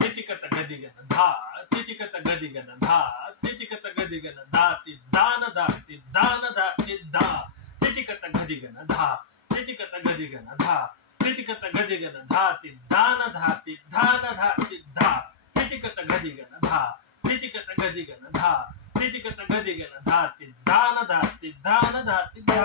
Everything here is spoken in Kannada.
ತಿತಿಕತ ಗದಿಗನ ಧಾ ತಿತಿಕತ ಗದಿಗನ ಧಾ ತಿತಿಕತ ಗದಿಗನ ಧಾ ತಿದ್ದಾನ ಧಾ ತಿದ್ದಾನ ಧಾ ತಿದ್ದಾ ತಿತಿಕತ ಗದಿಗನ ಧಾ ತಿತಿಕತ ಗದಿಗನ ಧಾ ತಿತಿಕತ ಗದಿಗನ ಧಾ ತಿದ್ದಾನ ಧಾ ತಿದ್ದಾನ ಧಾ ತಿದ್ದಾ ತಿತಿಕತ ಗದಿಗನ ಧಾ ತಿತಿಕತ ಗದಿಗನ ಧಾ ತಿತಿಕತ ಗದಿಗನ ಧಾ ತಿದ್ದಾನ ಧಾ ತಿದ್ದಾನ ಧಾ ತಿದ್ದಾ